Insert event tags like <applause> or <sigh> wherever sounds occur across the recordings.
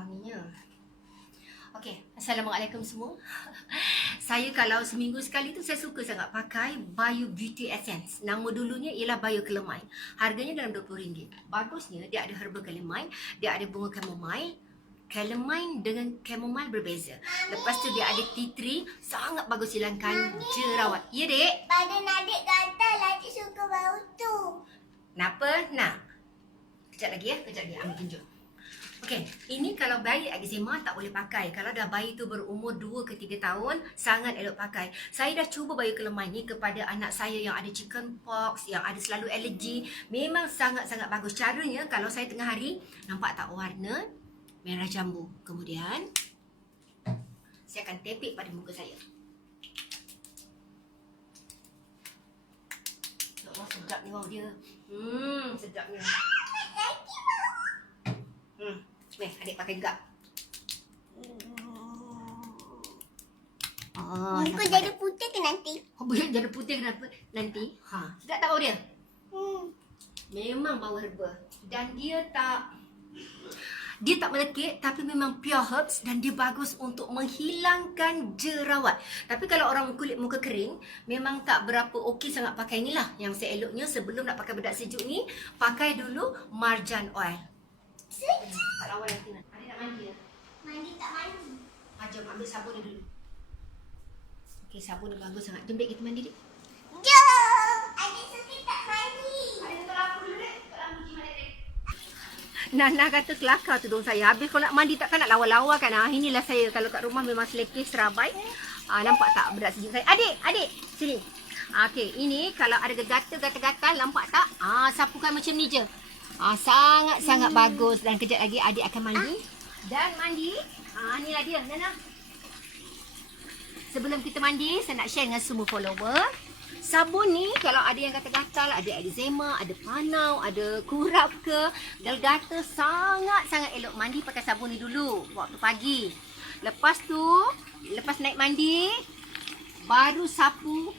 wanginya. Okey, Assalamualaikum semua. <laughs> saya kalau seminggu sekali tu saya suka sangat pakai Bio Beauty Essence. Nama dulunya ialah Bio Calamine. Harganya dalam RM20. Bagusnya dia ada herba calamine, dia ada bunga chamomile. Calamine dengan chamomile berbeza. Lepas tu dia ada tea tree, sangat bagus hilangkan jerawat. Ya, Dek? Badan adik gatal, adik suka bau tu. Kenapa? Nak? Kejap lagi ya, kejap lagi. Ambil tunjuk. Okey, ini kalau bayi eczema tak boleh pakai. Kalau dah bayi tu berumur 2 ke 3 tahun, sangat elok pakai. Saya dah cuba bayi kelemah ni kepada anak saya yang ada chicken pox, yang ada selalu alergi. Memang sangat-sangat bagus. Caranya kalau saya tengah hari, nampak tak warna merah jambu. Kemudian, saya akan tepik pada muka saya. Ya Allah, sedap ni bau dia. Hmm, sedapnya. Ni, adik pakai juga. Oh, Muka jadi putih ke nanti? Oh, boleh jadi putih kenapa nanti? Ha, sedap tak bau dia? Hmm. Memang bau herba. Dan dia tak dia tak melekit tapi memang pure herbs dan dia bagus untuk menghilangkan jerawat. Tapi kalau orang kulit muka kering, memang tak berapa okey sangat pakai ni lah. Yang seeloknya sebelum nak pakai bedak sejuk ni, pakai dulu marjan oil. Sejak. Tak lawan nanti nak. Adik nak mandi dah. Mandi tak mandi. Ah, jom ambil sabun ni dulu. Okey, sabun ni bagus sangat. Jom dek kita mandi dek. Jom. Adik suka tak mandi. Adik lampu dulu dek. Tutup lampu gimana dek? Nana kata kelakar tudung saya. Habis kalau nak mandi takkan nak lawa-lawa kan. Ah, inilah saya kalau kat rumah memang selekeh serabai. Ah, nampak tak berat sejuk saya? Adik, adik, sini. Ah, Okey, ini kalau ada gatal-gatal nampak tak? Ah, sapukan macam ni je. Ah, sangat-sangat hmm. bagus dan kejap lagi adik akan mandi. Dan mandi, ah inilah dia, Nana. Sebelum kita mandi, saya nak share dengan semua follower. Sabun ni kalau ada yang gatal-gatal, ada eczema, ada panau, ada kurap ke, gatal-gatal sangat-sangat elok mandi pakai sabun ni dulu waktu pagi. Lepas tu, lepas naik mandi, baru sapu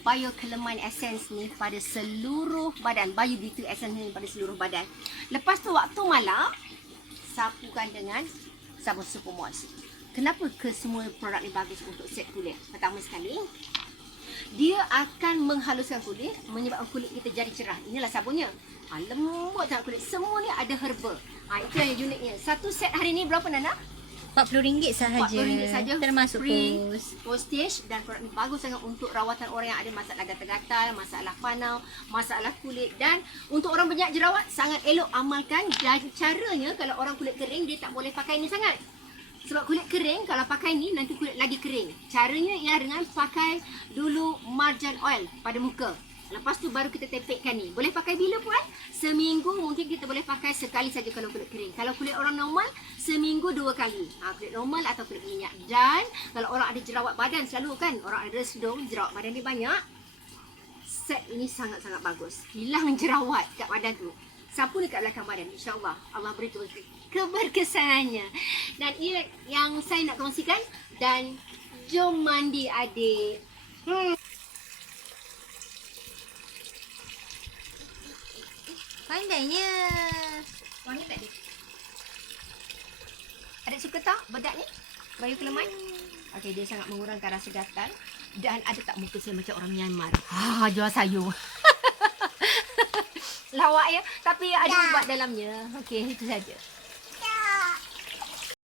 Bio Calamine Essence ni pada seluruh badan. Bio Beauty Essence ni pada seluruh badan. Lepas tu waktu malam, sapukan dengan sabun super moist. Kenapa ke semua produk ni bagus untuk set kulit? Pertama sekali, dia akan menghaluskan kulit, menyebabkan kulit kita jadi cerah. Inilah sabunnya. Ha, lembut sangat kulit. Semua ni ada herba. Ha, itu yang uniknya. Satu set hari ni berapa Nana? RM40 sahaja. RM40 saja. Termasuk Free pos. postage dan produk ni bagus sangat untuk rawatan orang yang ada masalah gatal-gatal, masalah panau, masalah kulit dan untuk orang banyak jerawat sangat elok amalkan dan caranya kalau orang kulit kering dia tak boleh pakai ni sangat. Sebab kulit kering kalau pakai ni nanti kulit lagi kering. Caranya ialah dengan pakai dulu marjan oil pada muka. Lepas tu baru kita tepekkan ni. Boleh pakai bila puan? Seminggu mungkin kita boleh pakai sekali saja kalau kulit kering. Kalau kulit orang normal, seminggu dua kali. Ha, kulit normal atau kulit minyak. Dan kalau orang ada jerawat badan selalu kan, orang ada sedung, jerawat badan dia banyak. Set ini sangat-sangat bagus. Hilang jerawat kat badan tu. Sapu dekat belakang badan. InsyaAllah Allah beri tu keberkesannya. Dan ini yang saya nak kongsikan. Dan jom mandi adik. Hmm. Pandainya. Wangi tak dia? Adik suka tak bedak ni? Bayu keleman? Okey, dia sangat mengurangkan rasa gatal. Dan ada tak muka saya macam orang Myanmar? Ha, jual sayur. <laughs> Lawak ya. Tapi ada Ya. ubat dalamnya. Okey, itu saja.